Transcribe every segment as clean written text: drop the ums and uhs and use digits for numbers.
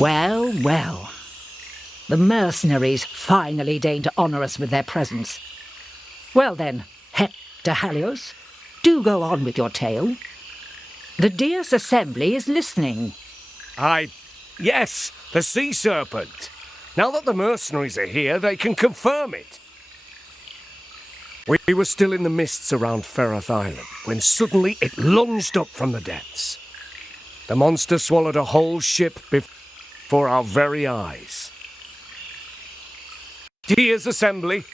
Well, well. The mercenaries finally deign to honour us with their presence. Well then, Hector Halios, do go on with your tale. The Deus Assembly is listening. Yes, the Sea Serpent. Now that the mercenaries are here, they can confirm it. We were still in the mists around Ferrath Island when suddenly it lunged up from the depths. The monster swallowed a whole ship before our very eyes. Deus Assembly,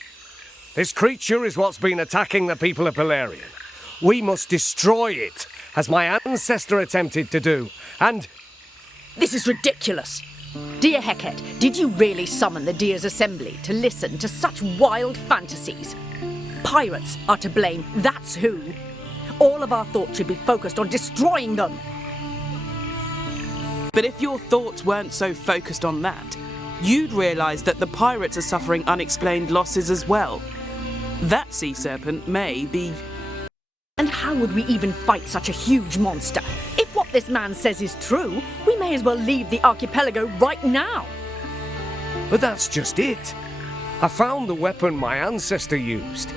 this creature is what's been attacking the people of Belerion. We must destroy it, as my ancestor attempted to do, and... This is ridiculous. Dear Heket, did you really summon the Deus Assembly to listen to such wild fantasies? Pirates are to blame, that's who. All of our thoughts should be focused on destroying them. But if your thoughts weren't so focused on that, you'd realise that the pirates are suffering unexplained losses as well. That sea serpent may be... And how would we even fight such a huge monster? If what this man says is true, we may as well leave the archipelago right now. But that's just it. I found the weapon my ancestor used.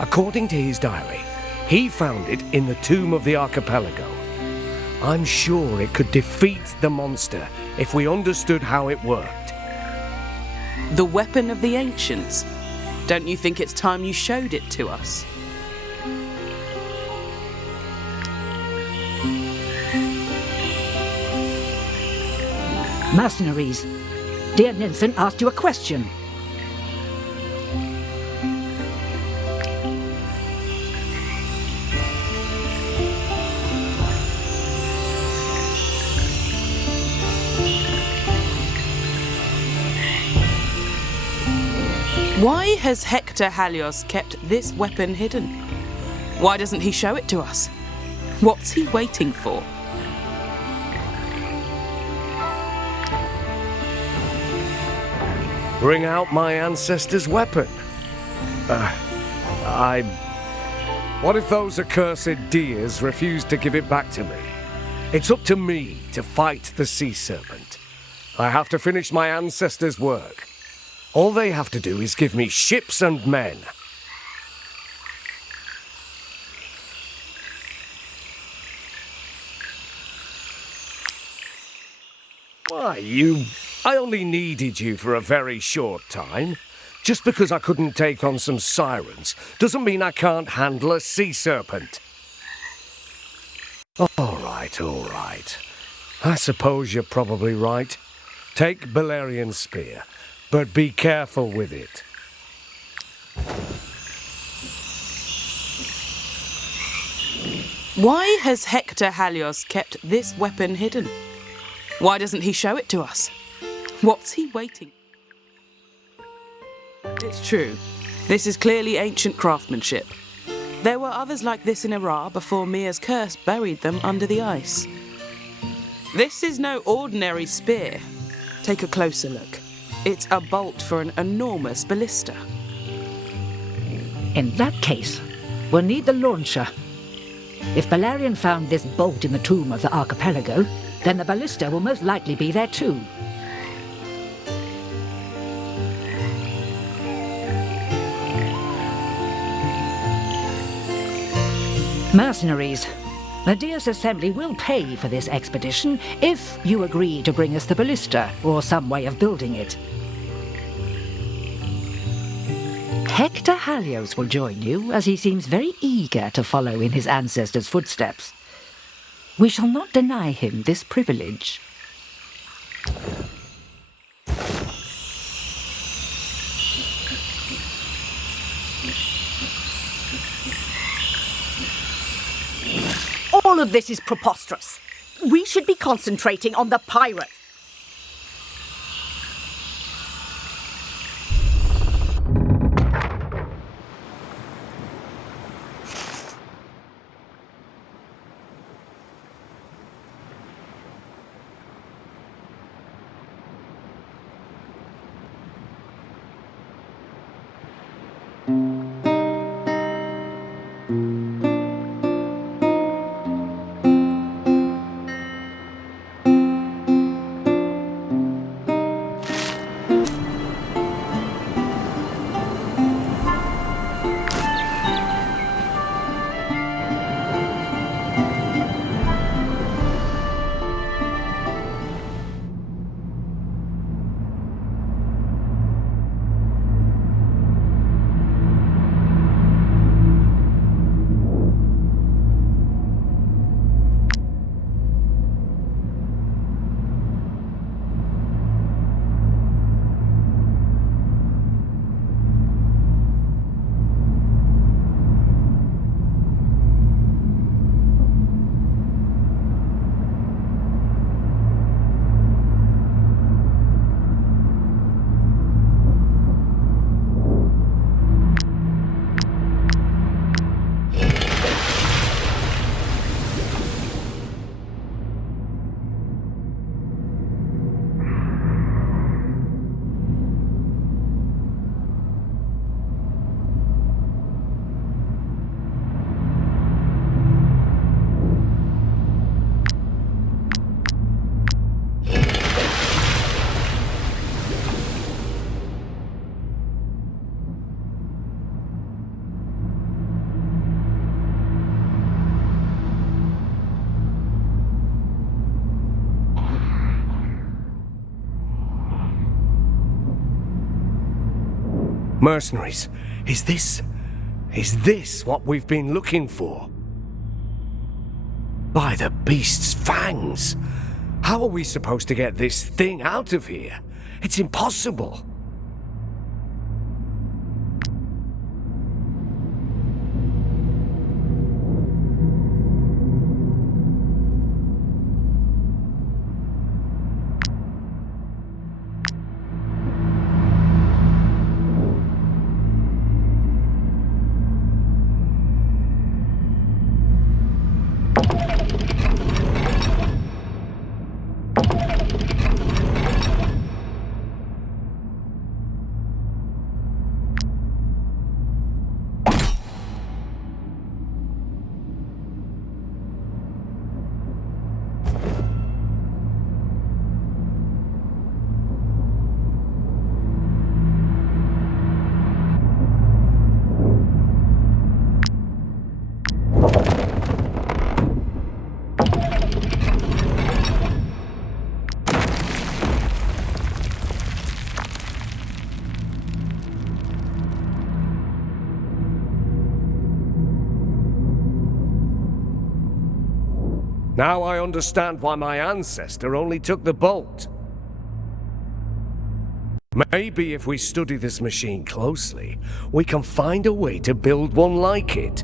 According to his diary, he found it in the tomb of the archipelago. I'm sure it could defeat the monster if we understood how it worked. The weapon of the ancients? Don't you think it's time you showed it to us? Mercenaries, dear Ninsen asked you a question. Why has Hector Halios kept this weapon hidden? Why doesn't he show it to us? What's he waiting for? Bring out my ancestor's weapon. What if those accursed deers refuse to give it back to me? It's up to me to fight the Sea Serpent. I have to finish my ancestor's work. All they have to do is give me ships and men. Why, I only needed you for a very short time. Just because I couldn't take on some sirens doesn't mean I can't handle a sea serpent. All right. I suppose you're probably right. Take Belerion Spear, but be careful with it. Why has Hector Halios kept this weapon hidden? Why doesn't he show it to us? What's he waiting? It's true. This is clearly ancient craftsmanship. There were others like this in Iraq before Mia's curse buried them under the ice. This is no ordinary spear. Take a closer look. It's a bolt for an enormous ballista. In that case, we'll need the launcher. If Belerion found this bolt in the tomb of the archipelago, then the ballista will most likely be there too. Mercenaries, the Deus Assembly will pay for this expedition if you agree to bring us the ballista or some way of building it. Hector Halios will join you, as he seems very eager to follow in his ancestors' footsteps. We shall not deny him this privilege. All of this is preposterous. We should be concentrating on the pirates. Mercenaries, is this what we've been looking for? By the beast's fangs! How are we supposed to get this thing out of here? It's impossible. Now I understand why my ancestor only took the bolt. Maybe if we study this machine closely, we can find a way to build one like it.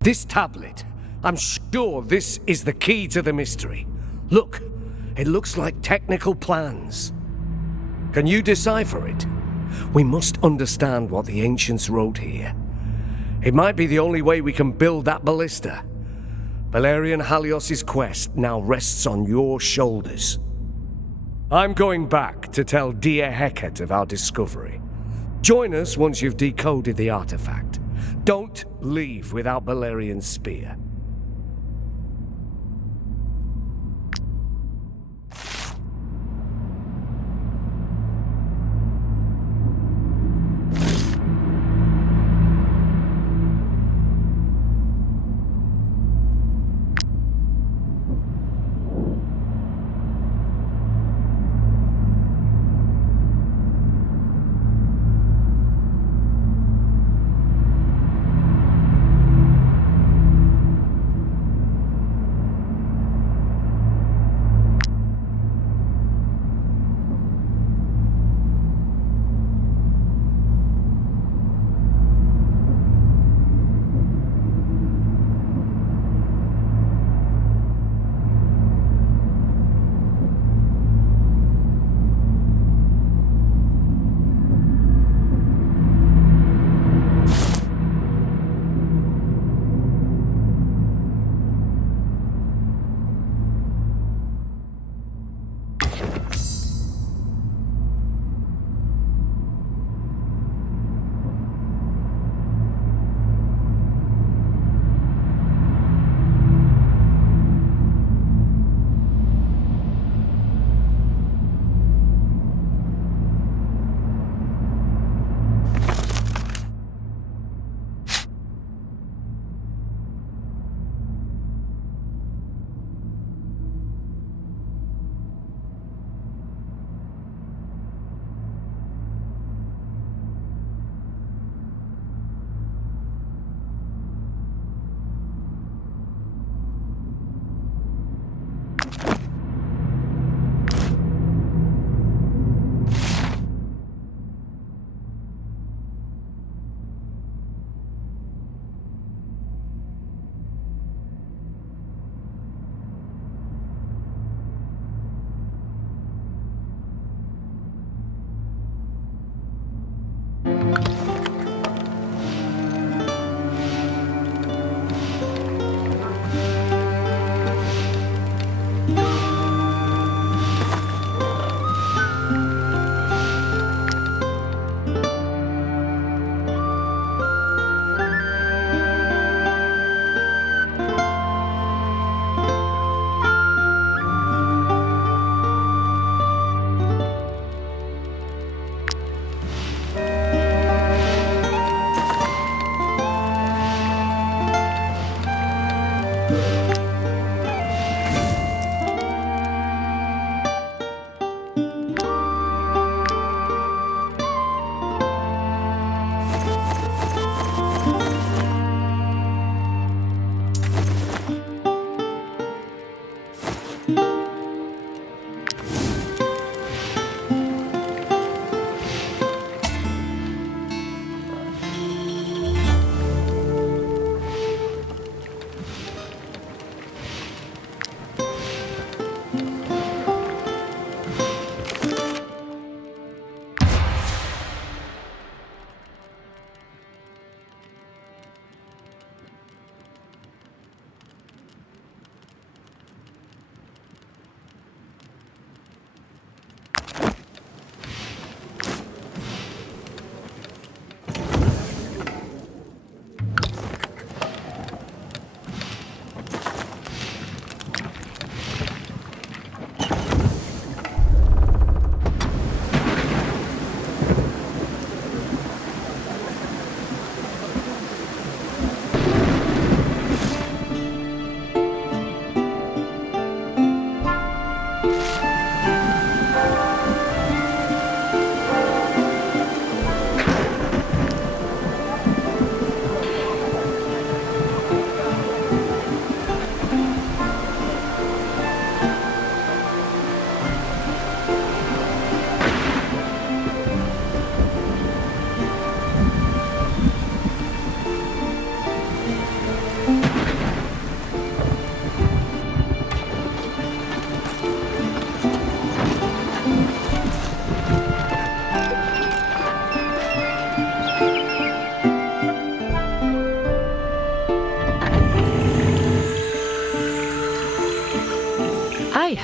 This tablet, I'm sure this is the key to the mystery. Look, it looks like technical plans. Can you decipher it? We must understand what the ancients wrote here. It might be the only way we can build that ballista. Belerion Halios's quest now rests on your shoulders. I'm going back to tell dear Heket of our discovery. Join us once you've decoded the artifact. Don't leave without Belerion's spear.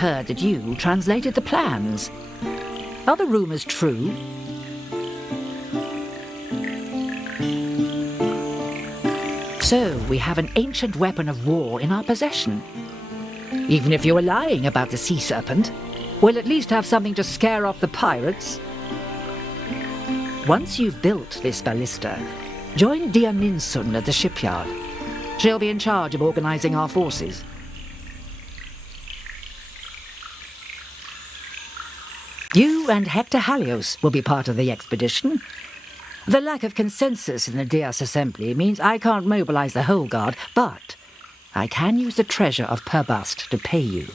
heard that you translated the plans. Are the rumors true? So we have an ancient weapon of war in our possession. Even if you were lying about the sea serpent, we'll at least have something to scare off the pirates. Once you've built this ballista, join Dia Ninsun at the shipyard. She'll be in charge of organizing our forces. You and Hector Halios will be part of the expedition. The lack of consensus in the Dias Assembly means I can't mobilize the whole guard, but I can use the treasure of Perbast to pay you.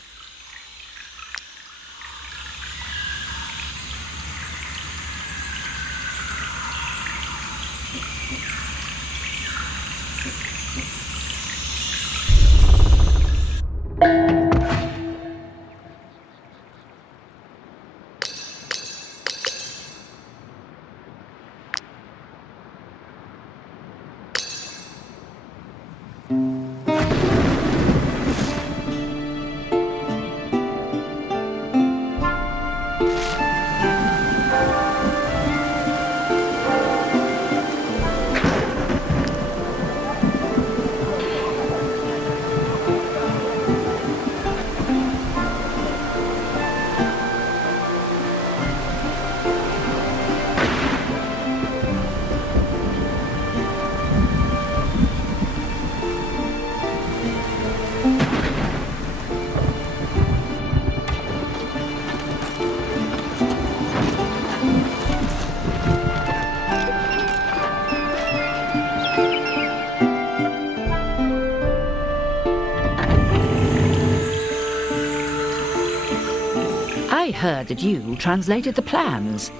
I heard that you translated the plans.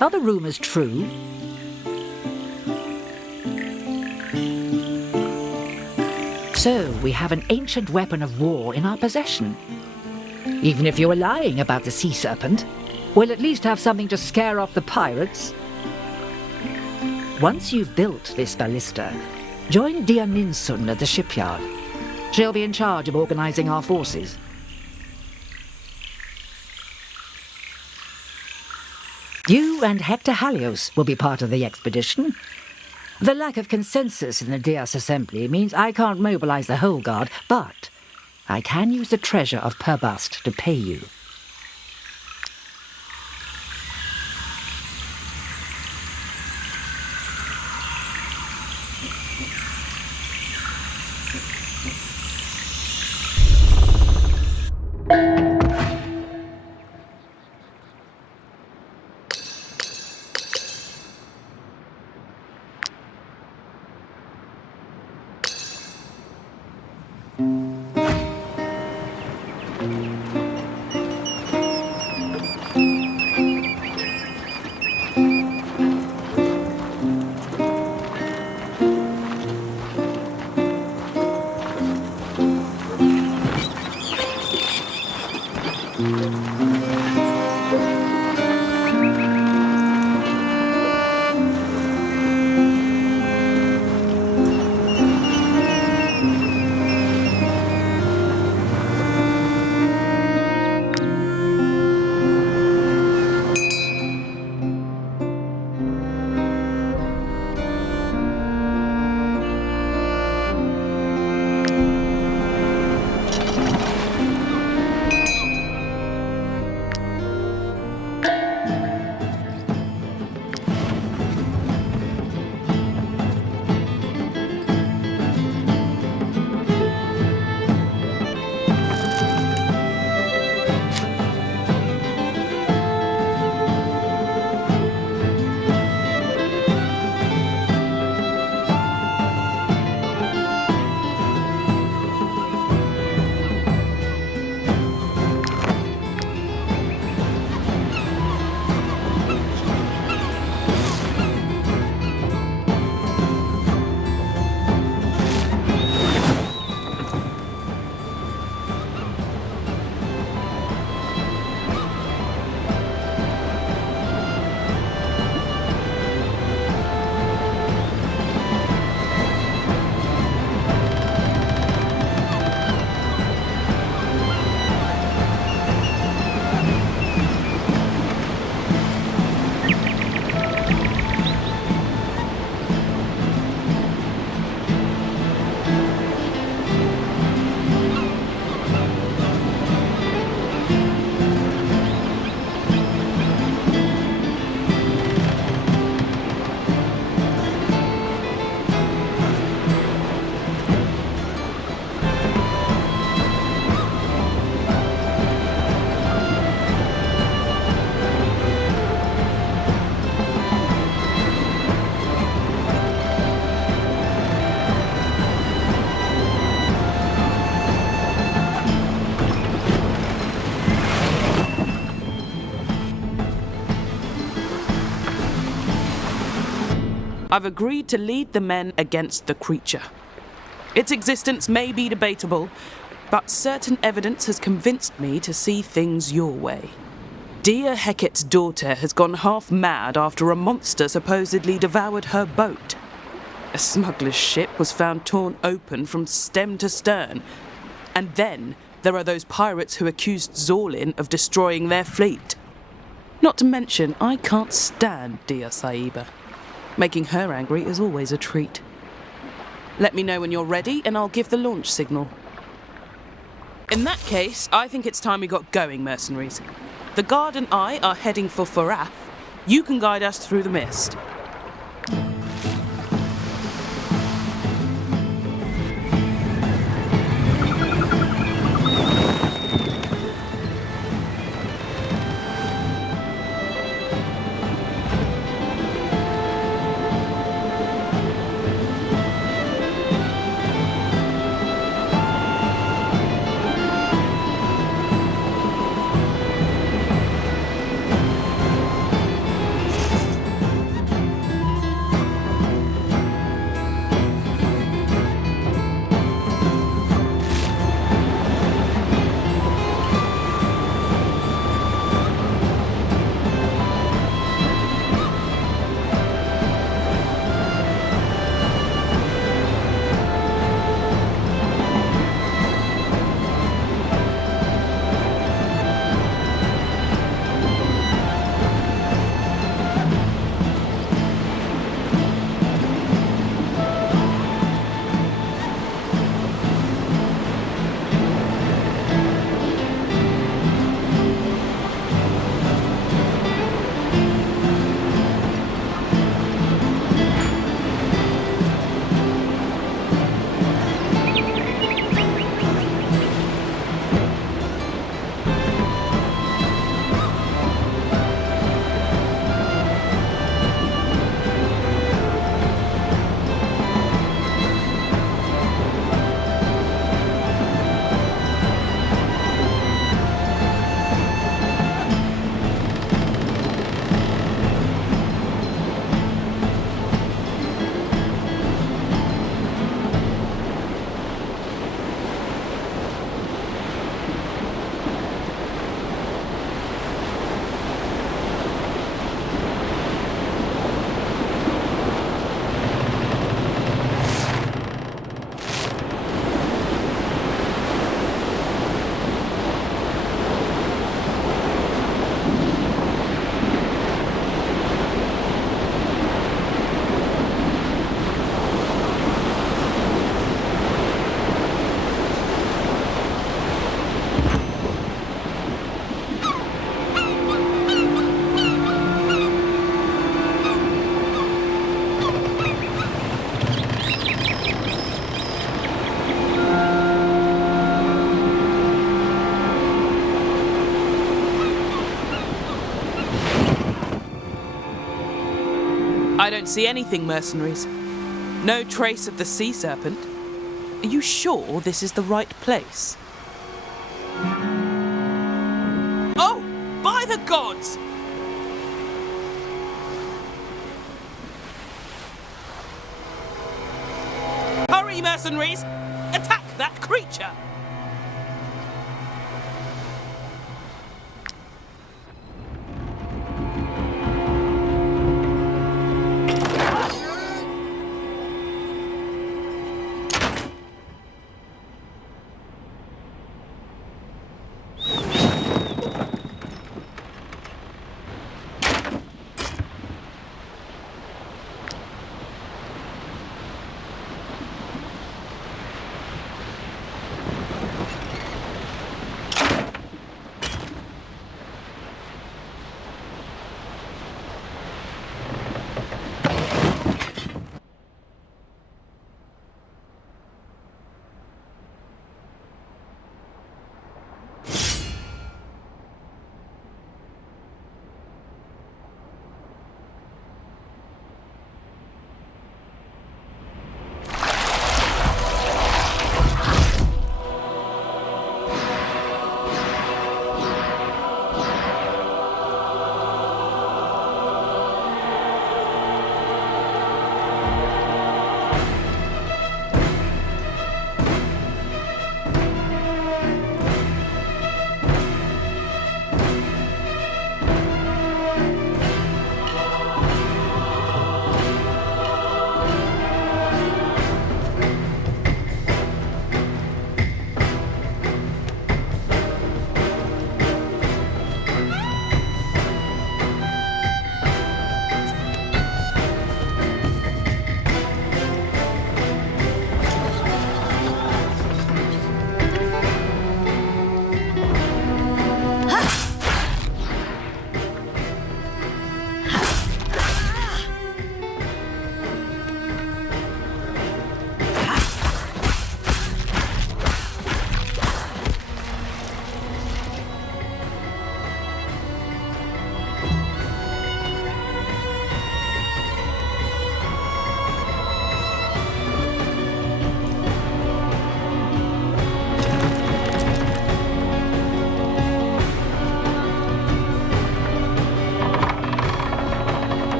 Are the rumors true? So we have an ancient weapon of war in our possession. Even if you were lying about the sea serpent, we'll at least have something to scare off the pirates. Once you've built this ballista, join Dia Ninsun at the shipyard. She'll be in charge of organizing our forces. You and Hector Halios will be part of the expedition. The lack of consensus in the Dias Assembly means I can't mobilize the whole guard, but I can use the treasure of Perbast to pay you. I've agreed to lead the men against the creature. Its existence may be debatable, but certain evidence has convinced me to see things your way. Dear Hecate's daughter has gone half mad after a monster supposedly devoured her boat. A smuggler's ship was found torn open from stem to stern, and then there are those pirates who accused Zorlin of destroying their fleet. Not to mention, I can't stand Dia Saiba. Making her angry is always a treat. Let me know when you're ready and I'll give the launch signal. In that case, I think it's time we got going, mercenaries. The guard and I are heading for Farath. You can guide us through the mist. I don't see anything, mercenaries. No trace of the sea serpent. Are you sure this is the right place? Oh, by the gods! Hurry, mercenaries! Attack that creature!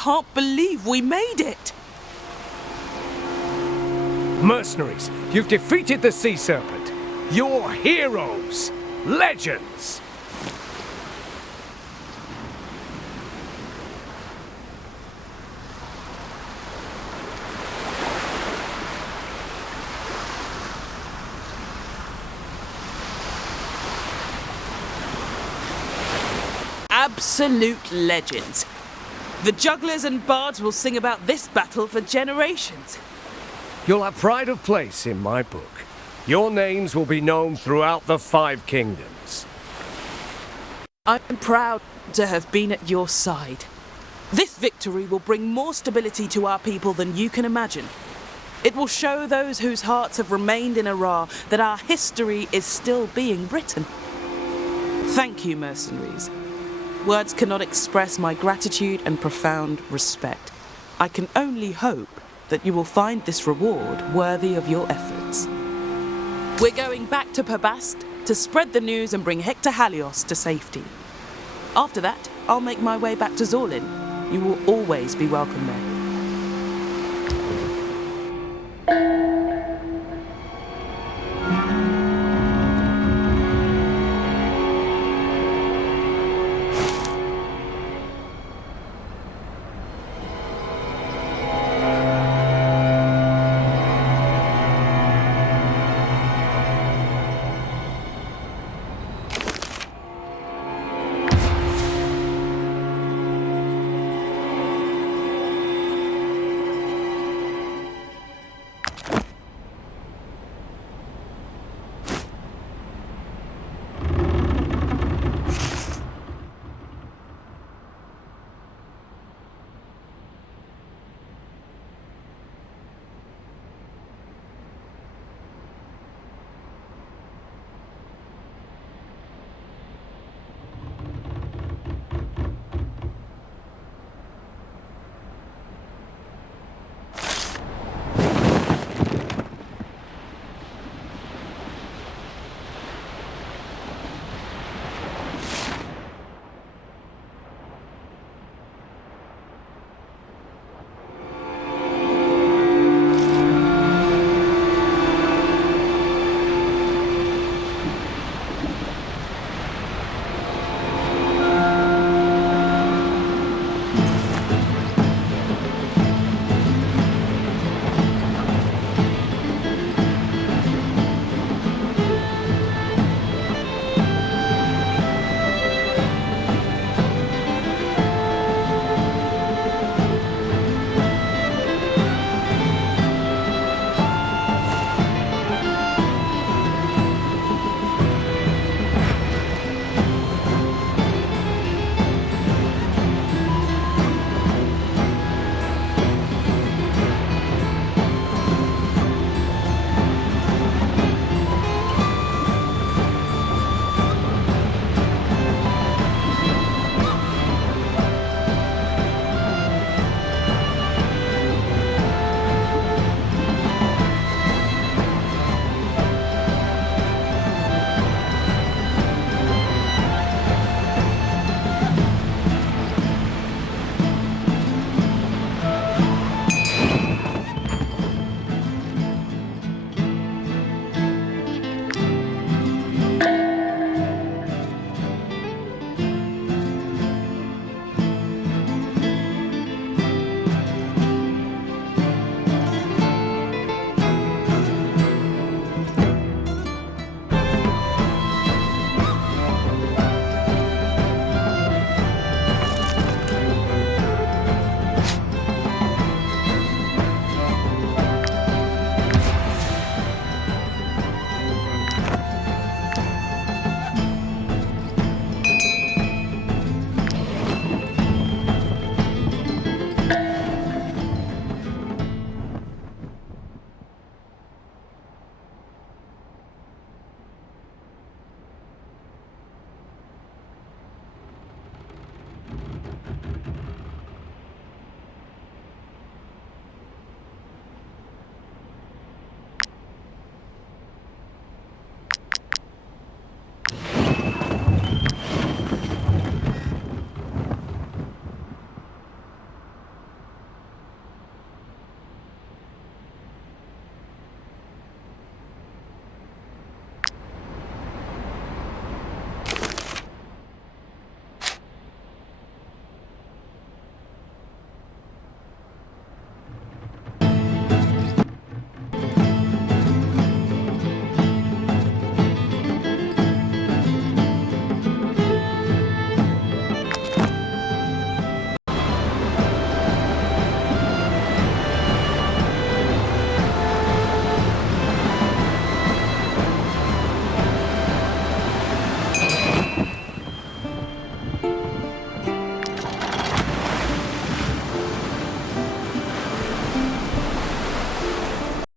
can't believe we made it! Mercenaries, you've defeated the Sea Serpent. You're heroes! Legends! Absolute legends. The jugglers and bards will sing about this battle for generations. You'll have pride of place in my book. Your names will be known throughout the 5 kingdoms. I'm proud to have been at your side. This victory will bring more stability to our people than you can imagine. It will show those whose hearts have remained in Arar that our history is still being written. Thank you, mercenaries. Words cannot express my gratitude and profound respect. I can only hope that you will find this reward worthy of your efforts. We're going back to Pabast to spread the news and bring Hector Halios to safety. After that, I'll make my way back to Zorlin. You will always be welcome there.